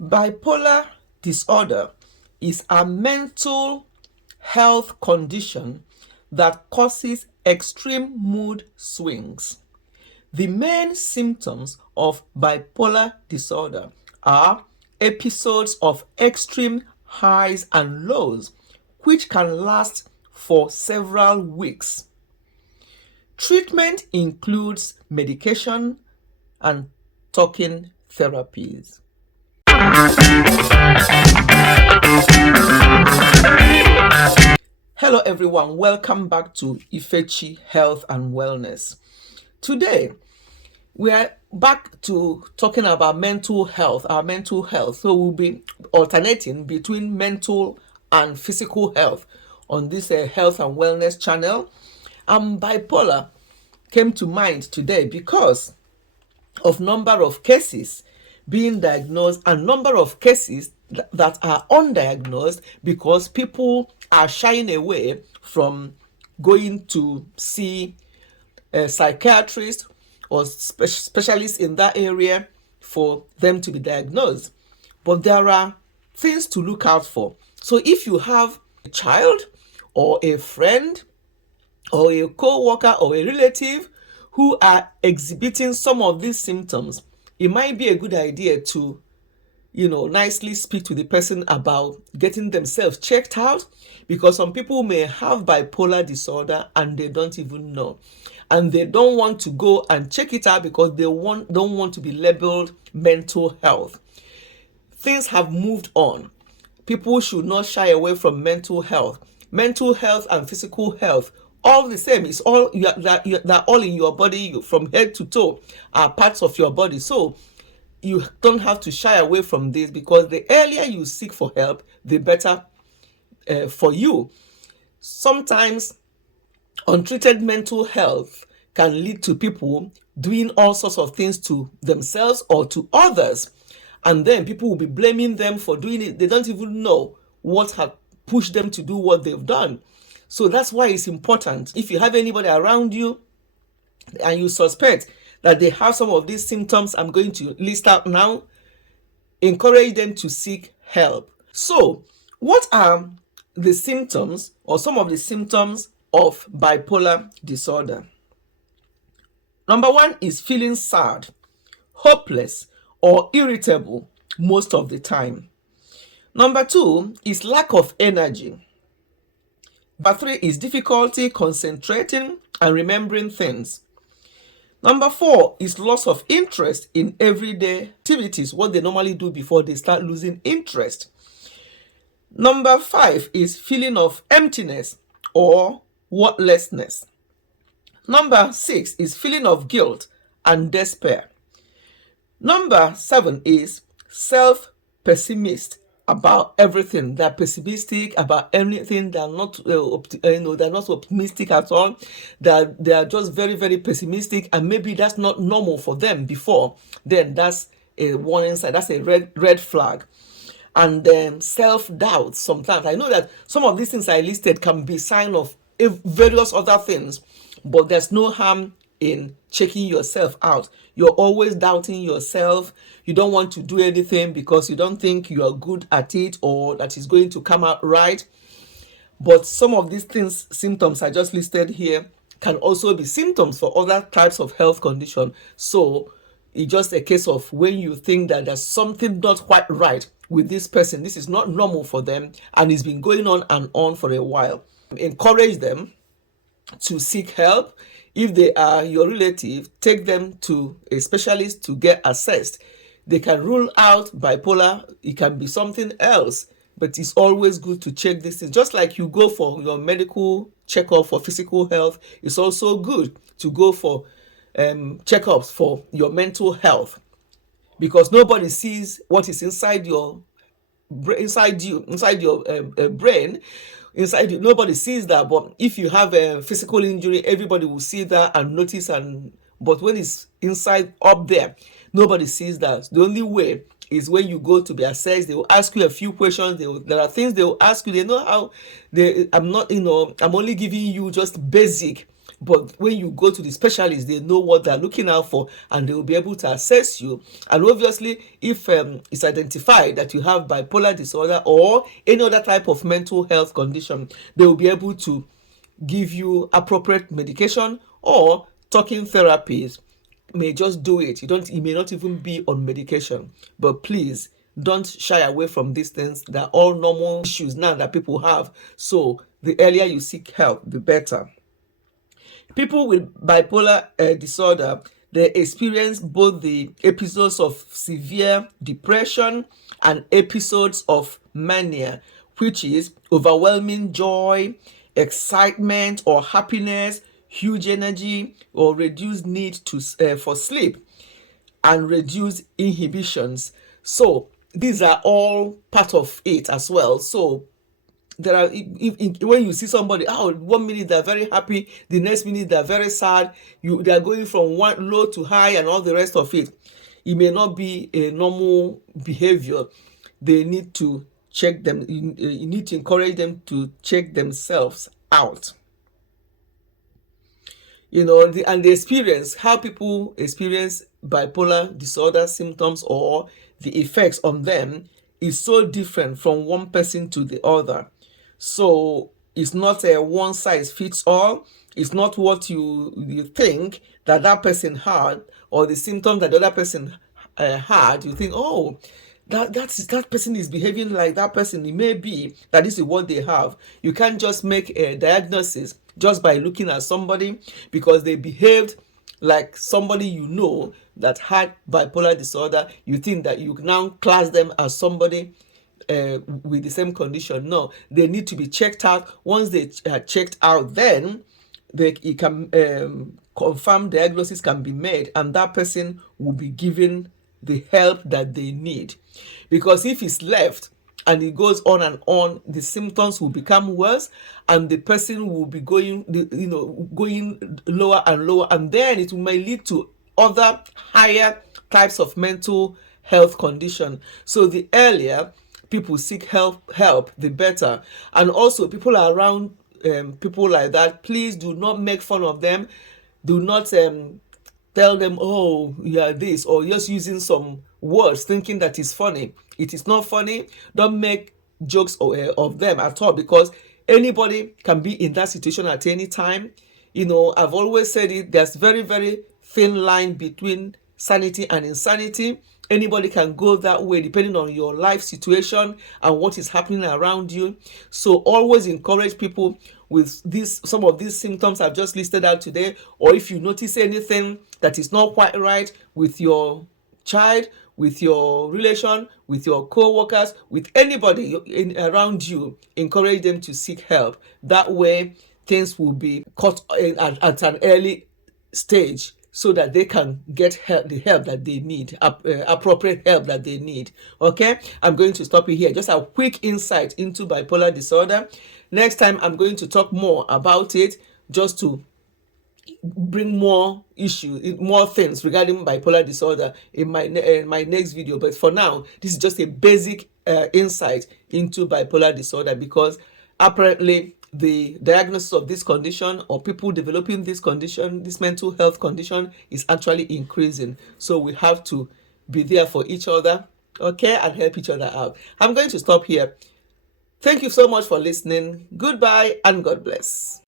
Bipolar disorder is a mental health condition that causes extreme mood swings. The main symptoms of bipolar disorder are episodes of extreme highs and lows, which can last for several weeks. Treatment includes medication and talking therapies. Hello everyone, welcome back to Ifechi Health and Wellness. Today, we are back to talking about mental health, our mental health. So we'll be alternating between mental and physical health on this health and wellness channel. Bipolar came to mind today because of number of cases being diagnosed and number of cases that are undiagnosed because people are shying away from going to see a psychiatrist or specialists in that area for them to be diagnosed. But there are things to look out for. So if you have a child or a friend or a co-worker or a relative who are exhibiting some of these symptoms, it might be a good idea to nicely speak to the person about getting themselves checked out, because some people may have bipolar disorder and they don't even know, and they don't want to go and check it out because they don't want to be labeled mental health. Things have moved on. People should not shy away from mental health. Mental health and physical health, all the same. It's all they're all in your body, from head to toe, are parts of your body. So you don't have to shy away from this, because the earlier you seek for help, the better for you. Sometimes untreated mental health can lead to people doing all sorts of things to themselves or to others, and then people will be blaming them for doing it. They don't even know what had pushed them to do what they've done. So that's why it's important, if you have anybody around you and you suspect that they have some of these symptoms I'm going to list out now, encourage them to seek help. So, what are the symptoms or some of the symptoms of bipolar disorder? Number one is feeling sad, hopeless, or irritable most of the time. Number two is lack of energy. Number three is difficulty concentrating and remembering things. Number four is loss of interest in everyday activities, what they normally do before they start losing interest. Number five is feeling of emptiness or worthlessness. Number six is feeling of guilt and despair. Number seven is self-pessimist about everything. They're pessimistic about anything. They're not, they're not optimistic at all. They are just very, very pessimistic, and maybe that's not normal for them before. Then that's a warning sign. That's a red flag. And then self-doubt. Sometimes I know that some of these things I listed can be sign of various other things, but there's no harm in checking yourself out. You're always doubting yourself. You don't want to do anything because you don't think you are good at it or that it's going to come out right. But some of these things, symptoms I just listed here, can also be symptoms for other types of health condition. So it's just a case of when you think that there's something not quite right with this person, this is not normal for them, and it's been going on and on for a while. Encourage them to seek help. If they are your relative, take them to a specialist to get assessed. They can rule out bipolar. It can be something else, but it's always good to check this thing. Just like you go for your medical checkup for physical health, it's also good to go for checkups for your mental health, because nobody sees what is inside your brain. Inside you, nobody sees that. But if you have a physical injury, everybody will see that and notice. But when it's inside up there, nobody sees that. The only way is when you go to be assessed. They will ask you a few questions. There are things they will ask you. They know how. I'm only giving you just basic But when you go to the specialist, they know what they're looking out for, and they will be able to assess you. And obviously, if it's identified that you have bipolar disorder or any other type of mental health condition, they will be able to give you appropriate medication, or talking therapies may just do it. You may not even be on medication. But please don't shy away from these things. They're all normal issues now that people have. So the earlier you seek help, the better. People with bipolar disorder, they experience both the episodes of severe depression and episodes of mania, which is overwhelming joy, excitement or happiness, huge energy, or reduced need for sleep, and reduced inhibitions. So these are all part of it as well. So there are, when you see somebody, 1 minute they're very happy, the next minute they're very sad, they are going from one low to high and all the rest of it. It may not be a normal behavior. They need to check them. You need to encourage them to check themselves out. And the experience, how people experience bipolar disorder symptoms or the effects on them, is so different from one person to the other. So it's not a one size fits all. It's not what you think that person had, or the symptoms that the other person had. You think, oh, that person is behaving like that person. It may be that this is what they have. You can't just make a diagnosis just by looking at somebody because they behaved like somebody that had bipolar disorder. You think that you now class them as somebody with the same condition. No, they need to be checked out. Once they are checked out, then it can confirmed diagnosis can be made, and that person will be given the help that they need. Because if it's left and it goes on and on, the symptoms will become worse, and the person will be going lower and lower, and then it may lead to other higher types of mental health condition. So the earlier people seek help, the better. And also, people are around people like that, please do not make fun of them. Do not tell them, oh, you are this, or just using some words thinking that is funny. It is not funny. Don't make jokes of them at all, because anybody can be in that situation at any time. I've always said it, there's very, very thin line between sanity and insanity. Anybody can go that way depending on your life situation and what is happening around you. So always encourage people with some of these symptoms I've just listed out today, or if you notice anything that is not quite right with your child, with your relation, with your co-workers, with anybody around you, encourage them to seek help. That way things will be caught at an early stage, so that they can get the help that they need, appropriate help that they need. Okay, I'm going to stop it here. Just a quick insight into bipolar disorder. Next time, I'm going to talk more about it, just to bring more issues, more things regarding bipolar disorder in my next video. But for now, this is just a basic insight into bipolar disorder, because apparently the diagnosis of this condition, or people developing this condition, this mental health condition, is actually increasing. So we have to be there for each other, okay, and help each other out. I'm going to stop here. Thank you so much for listening. Goodbye and God bless.